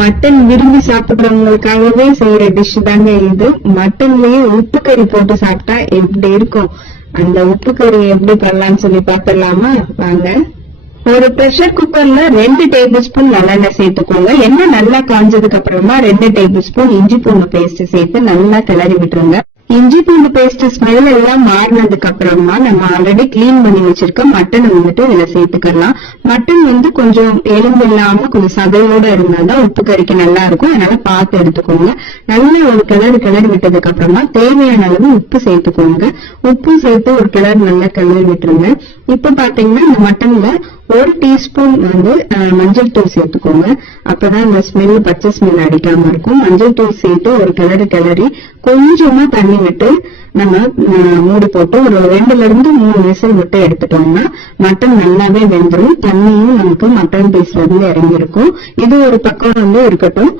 Mutton விரும்பி சாப்பிடுறவங்களுக்காகவே செய்யற dish தாங்க இது. மட்டன்லயே உப்பு கறி போட்டு சாப்பிட்டா எப்படி இருக்கும்? அந்த உப்பு கறி எப்படி பண்ணலாம்னு சொல்லி பாத்திரலாமா? வாங்க. ஒரு பிரஷர் குக்கர்ல 2 டேபிள் ஸ்பூன் நல்லெண்ணெய் சேர்த்துக்கோங்க. எண்ணெய் நல்லா காஞ்சதுக்கு அப்புறமா 2 டேபிள் ஸ்பூன் இஞ்சி பூண்டு பேஸ்ட் சேர்த்து நல்லா கிளறி விட்டுருங்க. இஞ்சி பூண்டு பேஸ்ட் ஸ்மெல் எல்லாம் மாறினதுக்கு அப்புறமா நம்ம ஆல்ரெடி கிளீன் பண்ணி வச்சிருக்க மட்டன் இதுல சேர்த்துக்கலாம். மட்டன் கொஞ்சம் எலும்பு இல்லாம கொஞ்சம் சதையோட இருந்தாதான் உப்பு கறிக்கு நல்லா இருக்கும். அதனால பார்த்து எடுத்துக்கோங்க. நல்லா ஒரு கிளறி விட்டதுக்கு அப்புறமா தேவையான அளவு உப்பு சேர்த்துக்கோங்க. உப்பு சேர்த்து ஒரு கிளறு நல்லா கிளறி விட்டுருங்க. இப்ப பாத்தீங்கன்னா இந்த மட்டன்ல 1 டீஸ்பூன் மஞ்சள் தூள் சேர்த்துக்கோங்க. அப்பதான் இந்த ஸ்மெல் பச்சை ஸ்மெல் அடிக்காம இருக்கும். மஞ்சள் தூள் சேர்த்து ஒரு கிளறி கொஞ்சமா தண்ணி விட்டு நம்ம மூடி போட்டு ஒரு 2ல இருந்து 3 விசில் விட்டு எடுத்துட்டோம்னா மட்டன் நல்லாவே வெந்துடும். தண்ணியும் நமக்கு மட்டன் பீஸ்ல இருந்து இறங்கிருக்கும். இது ஒரு பக்கம் இருக்கட்டும்.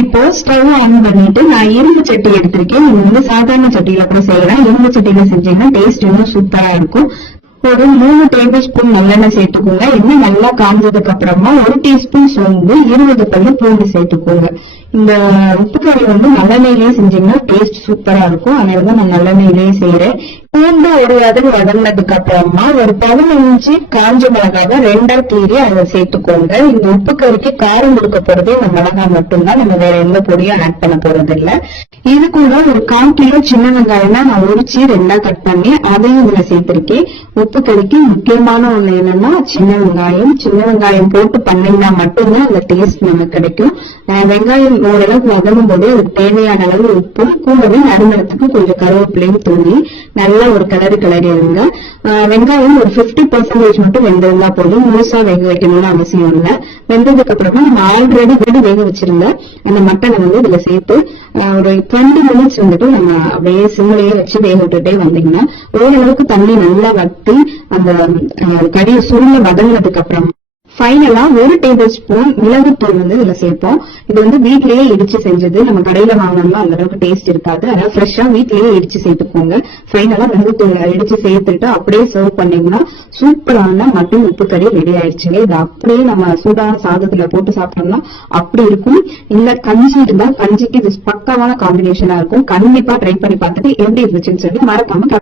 இப்போ ஸ்டவ் ஆன் பண்ணிட்டு நான் இரும்பு சட்டி எடுத்திருக்கேன். இது சாதாரண சட்டியில கூட செய்யலாம். இரும்பு சட்டியில செஞ்சீங்கன்னா டேஸ்ட் இன்னும் சூப்பரா இருக்கும். ஒரு 3 டேபிள் ஸ்பூன் நல்லெண்ணெய் சேர்த்துக்கோங்க. எண்ணெய் நல்லா காஞ்சதுக்கு அப்புறமா 1 டீஸ்பூன் சோம்பு, 20 பல்லு பூண்டு சேர்த்துக்கோங்க. இந்த உப்பு கறி நல்லெண்ணெயிலேயே செஞ்சீங்கன்னா டேஸ்ட் சூப்பரா இருக்கும். அதனாலதான் நான் நல்லெண்ணெயிலேயே செய்யறேன். பூண்டு ஒரு வதங்கினதுக்கு அப்புறமா ஒரு 15 காஞ்ச மிளகாவை 2ஆ கீறி அதை சேர்த்துக்கோங்க. இந்த உப்பு கறிக்கு காரம் கொடுக்க போறது இந்த மிளகாய் மட்டும்தான். நம்ம வேற எந்த பொடியும் ஆட் பண்ண போறது இல்ல. இது கூட ஒரு 1/4 கிலோ சின்ன வெங்காயம்னா நான் உரிச்சு 2ஆ கட் பண்ணி அதையும் இதுல சேர்த்திருக்கேன். உப்பு கறிக்கு முக்கியமான ஒண்ணு என்னன்னா சின்ன வெங்காயம் போட்டு பண்ணீங்கன்னா மட்டும்தான் அந்த டேஸ்ட் நமக்கு கிடைக்கும். வெங்காயம் ஓரளவுக்கு வதங்கும் போது அதுக்கு தேவையான அளவு உப்பும் கூடவே நடுநடுத்துக்கு கொஞ்சம் கருவேப்பிலையும் தூவி நல்லா ஒரு கிளறி இருங்க. வெங்காயம் ஒரு 50% மட்டும் வெந்திருந்தா போதும். முழுசா வேக வைக்கணும்னு அவசியம் இல்லை. வெந்ததுக்கு அப்புறமா நம்ம ஆல்ரெடி வேக வச்சிருந்த அந்த மட்டனை இதுல சேர்த்து ஒரு 20 மினிட்ஸ் நம்ம அப்படியே சிம்லயே வச்சு வேக விட்டுட்டே வந்தீங்கன்னா ஓரளவுக்கு தண்ணி நல்லா வத்தி அந்த கறியை சுருள வதங்கினதுக்கு அப்புறம் ஃபைனலா 1 டேபிள் ஸ்பூன் மிளகுத்தூள் இதுல சேர்ப்போம். இது வீட்லயே இடிச்சு செஞ்சது. நம்ம கடையில வாங்கணும்னா அந்த அளவுக்கு டேஸ்ட் இருக்காது. அதனால ஃப்ரெஷ்ஷா வீட்லயே இடிச்சு சேர்த்துக்கோங்க. ஃபைனலா மிளகுத்தூள் இடிச்சு சேர்த்துட்டு அப்படியே சர்வ் பண்ணீங்கன்னா சூப்பரான மட்டன் உப்பு கறி ரெடி ஆயிடுச்சுங்க. இது அப்படியே நம்ம சூடான சாதத்துல போட்டு சாப்பிட்டோம்னா அப்படி இருக்கும். இல்ல கஞ்சி இருந்தா கஞ்சிக்கு இது பக்காவான காம்பினேஷனா இருக்கும். கண்டிப்பா ட்ரை பண்ணி பார்த்துட்டு எப்படி இருந்துச்சுன்னு சொல்லி மறக்காம